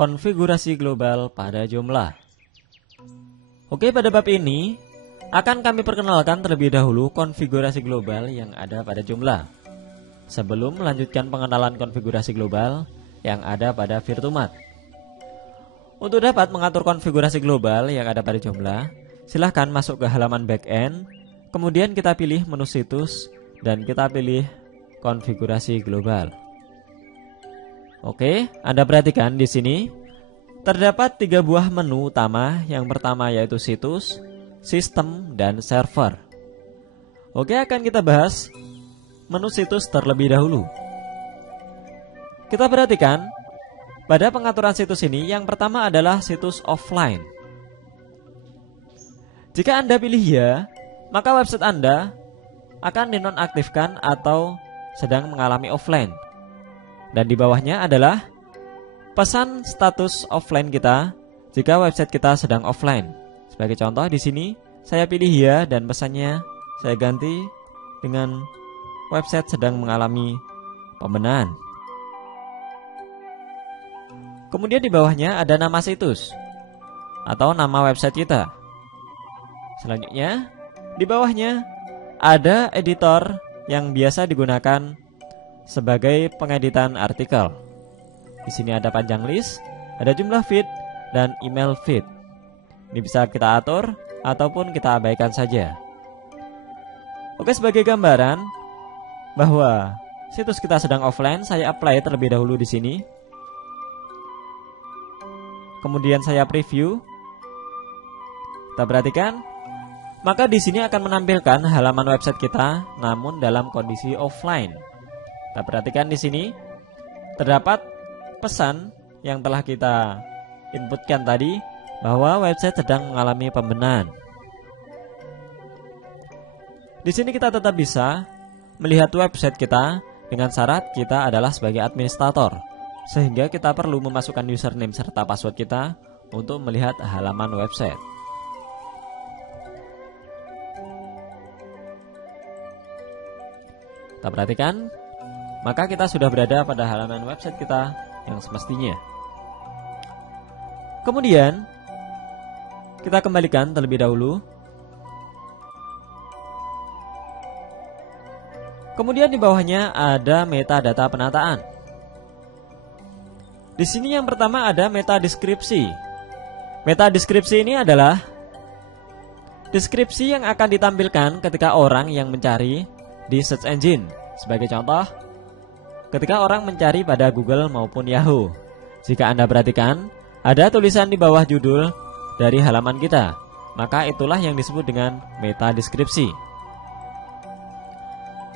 konfigurasi global pada Joomla. Oke, pada bab ini akan kami perkenalkan terlebih dahulu konfigurasi global yang ada pada Joomla, sebelum melanjutkan pengenalan konfigurasi global yang ada pada Virtumat. Untuk dapat mengatur konfigurasi global yang ada pada Joomla, silahkan masuk ke halaman backend, kemudian kita pilih menu situs dan kita pilih konfigurasi global. Oke, Anda perhatikan di sini terdapat 3 buah menu utama. Yang pertama yaitu situs, sistem, dan server. Oke, akan kita bahas menu situs terlebih dahulu. Kita perhatikan pada pengaturan situs ini, yang pertama adalah situs offline. Jika Anda pilih ya, maka website Anda akan dinonaktifkan atau sedang mengalami offline. Dan di bawahnya adalah pesan status offline kita jika website kita sedang offline. Sebagai contoh di sini saya pilih ya dan pesannya saya ganti dengan website sedang mengalami pembenahan. Kemudian di bawahnya ada nama situs atau nama website kita. Selanjutnya di bawahnya ada editor yang biasa digunakan sebagai pengeditan artikel. Di sini ada panjang list, ada jumlah feed, dan email feed. Ini bisa kita atur ataupun kita abaikan saja. Oke, sebagai gambaran bahwa situs kita sedang offline, saya apply terlebih dahulu di sini. Kemudian saya preview. Kita perhatikan, maka di sini akan menampilkan halaman website kita, namun dalam kondisi offline. Kita perhatikan di sini terdapat pesan yang telah kita inputkan tadi bahwa website sedang mengalami pembenahan. Di sini kita tetap bisa melihat website kita dengan syarat kita adalah sebagai administrator, sehingga kita perlu memasukkan username serta password kita untuk melihat halaman website. Kita perhatikan, maka kita sudah berada pada halaman website kita yang semestinya. Kemudian kita kembalikan terlebih dahulu. Kemudian di bawahnya ada metadata penataan. Di sini yang pertama ada meta deskripsi. Meta deskripsi ini adalah deskripsi yang akan ditampilkan ketika orang yang mencari di search engine. Sebagai contoh, ketika orang mencari pada Google maupun Yahoo. Jika Anda perhatikan, ada tulisan di bawah judul dari halaman kita, maka itulah yang disebut dengan meta deskripsi.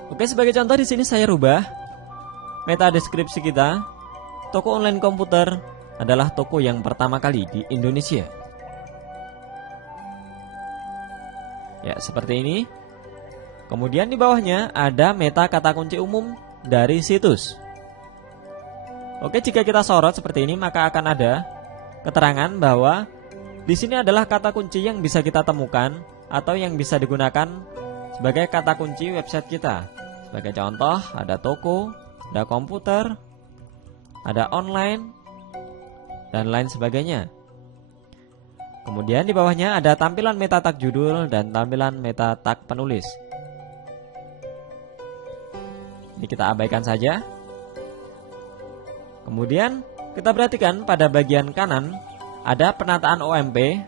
Oke, sebagai contoh di sini saya rubah meta deskripsi kita. Toko online komputer adalah toko yang pertama kali di Indonesia. Ya, seperti ini. Kemudian di bawahnya ada meta kata kunci umum dari situs. Oke, jika kita sorot seperti ini, maka akan ada keterangan bahwa di sini adalah kata kunci yang bisa kita temukan atau yang bisa digunakan sebagai kata kunci website kita. Sebagai contoh, ada toko, ada komputer, ada online, dan lain sebagainya. Kemudian di bawahnya ada tampilan meta tag judul dan tampilan meta tag penulis. Ini kita abaikan saja. Kemudian kita perhatikan pada bagian kanan ada penataan OMP.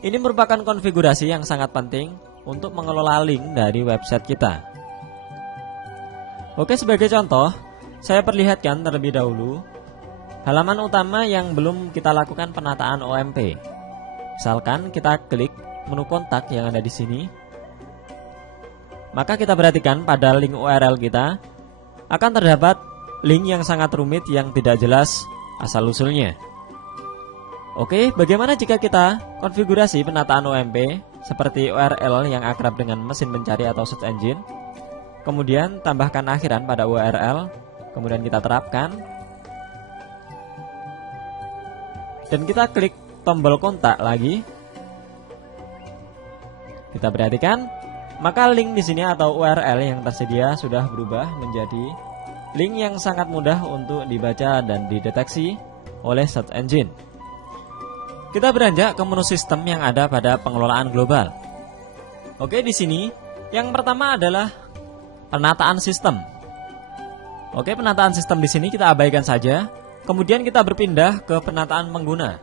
Ini merupakan konfigurasi yang sangat penting untuk mengelola link dari website kita. Oke, sebagai contoh, saya perlihatkan terlebih dahulu halaman utama yang belum kita lakukan penataan OMP. Misalkan kita klik menu kontak yang ada di sini. Maka kita perhatikan pada link URL kita akan terdapat link yang sangat rumit yang tidak jelas asal-usulnya. Oke, bagaimana jika kita konfigurasi penataan OMP seperti URL yang akrab dengan mesin pencari atau search engine, kemudian tambahkan akhiran pada URL, kemudian kita terapkan, dan kita klik tombol kontak lagi. Kita perhatikan, maka link di sini atau URL yang tersedia sudah berubah menjadi link yang sangat mudah untuk dibaca dan dideteksi oleh search engine. Kita beranjak ke menu sistem yang ada pada pengelolaan global. Oke, di sini yang pertama adalah penataan sistem. Oke, penataan sistem di sini kita abaikan saja. Kemudian kita berpindah ke penataan pengguna.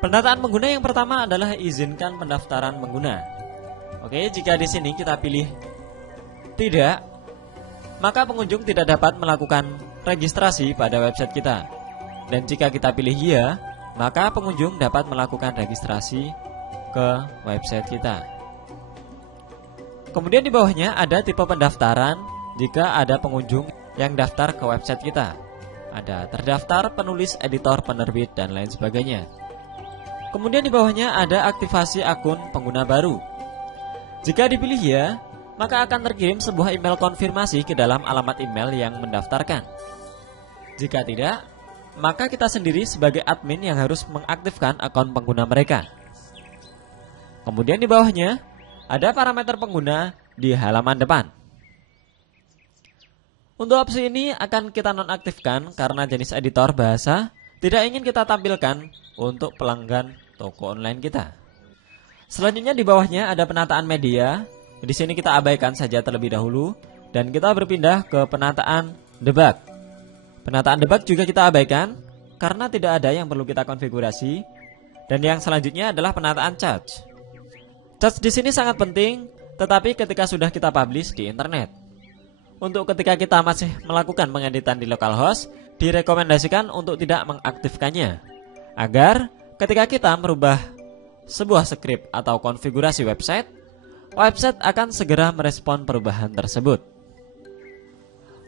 Penataan pengguna yang pertama adalah izinkan pendaftaran pengguna. Oke, jika di sini kita pilih tidak, maka pengunjung tidak dapat melakukan registrasi pada website kita. Dan jika kita pilih iya, maka pengunjung dapat melakukan registrasi ke website kita. Kemudian di bawahnya ada tipe pendaftaran jika ada pengunjung yang daftar ke website kita. Ada terdaftar, penulis, editor, penerbit, dan lain sebagainya. Kemudian di bawahnya ada aktivasi akun pengguna baru. Jika dipilih ya, maka akan terkirim sebuah email konfirmasi ke dalam alamat email yang mendaftarkan. Jika tidak, maka kita sendiri sebagai admin yang harus mengaktifkan akun pengguna mereka. Kemudian di bawahnya ada parameter pengguna di halaman depan. Untuk opsi ini akan kita nonaktifkan karena jenis editor bahasa tidak ingin kita tampilkan untuk pelanggan toko online kita. Selanjutnya di bawahnya ada penataan media. Di sini kita abaikan saja terlebih dahulu dan kita berpindah ke penataan debug. Penataan debug juga kita abaikan karena tidak ada yang perlu kita konfigurasi. Dan yang selanjutnya adalah penataan charge. Charge di sini sangat penting, tetapi ketika sudah kita publish di internet. Untuk ketika kita masih melakukan pengeditan di localhost, direkomendasikan untuk tidak mengaktifkannya, agar ketika kita merubah sebuah script atau konfigurasi website akan segera merespon perubahan tersebut.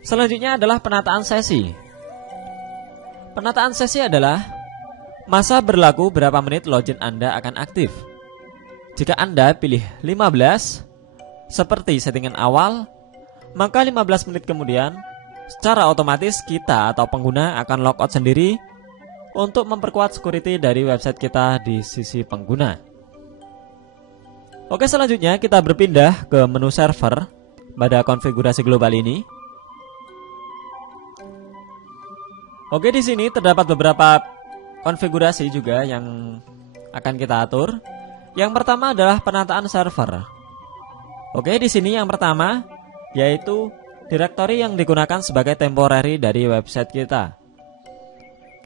Selanjutnya adalah penataan sesi. Penataan sesi adalah masa berlaku berapa menit login Anda akan aktif. Jika Anda pilih 15 seperti settingan awal, maka 15 menit kemudian secara otomatis kita atau pengguna akan logout sendiri untuk memperkuat security dari website kita di sisi pengguna. Oke, selanjutnya kita berpindah ke menu server pada konfigurasi global ini. Oke, di sini terdapat beberapa konfigurasi juga yang akan kita atur. Yang pertama adalah penataan server. Oke, di sini yang pertama yaitu direktori yang digunakan sebagai temporary dari website kita.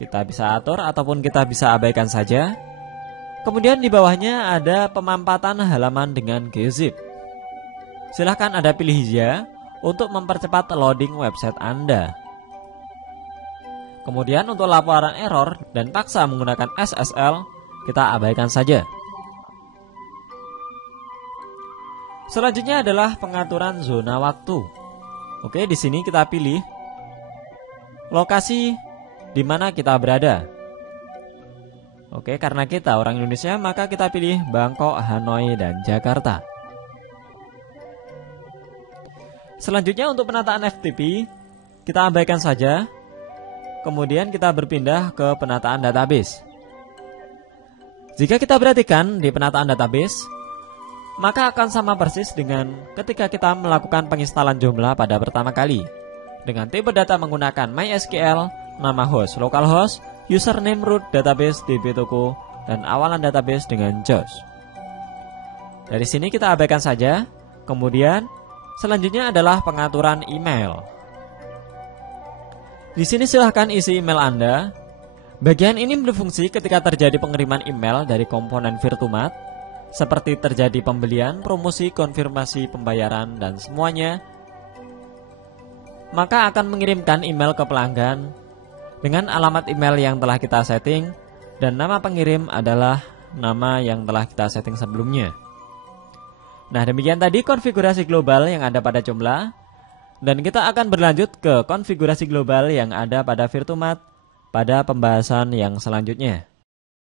Kita bisa atur ataupun kita bisa abaikan saja. Kemudian di bawahnya ada pemampatan halaman dengan gzip. Silahkan Anda pilih ya untuk mempercepat loading website Anda. Kemudian untuk laporan error dan paksa menggunakan SSL, kita abaikan saja. Selanjutnya adalah pengaturan zona waktu. Oke, di sini kita pilih lokasi di mana kita berada. Oke, karena kita orang Indonesia, maka kita pilih Bangkok, Hanoi, dan Jakarta. Selanjutnya untuk penataan FTP, kita abaikan saja. Kemudian kita berpindah ke penataan database. Jika kita perhatikan di penataan database, maka akan sama persis dengan ketika kita melakukan penginstalan Joomla pada pertama kali. Dengan tipe data menggunakan MySQL, nama host localhost, username root database dbtoko, dan awalan database dengan JOS. Dari sini kita abaikan saja. Kemudian selanjutnya adalah pengaturan email. Di sini silahkan isi email Anda. Bagian ini berfungsi ketika terjadi pengiriman email dari komponen Virtumat, seperti terjadi pembelian, promosi, konfirmasi pembayaran, dan semuanya, maka akan mengirimkan email ke pelanggan dengan alamat email yang telah kita setting, dan nama pengirim adalah nama yang telah kita setting sebelumnya. Nah, demikian tadi konfigurasi global yang ada pada Joomla, dan kita akan berlanjut ke konfigurasi global yang ada pada Virtumat pada pembahasan yang selanjutnya.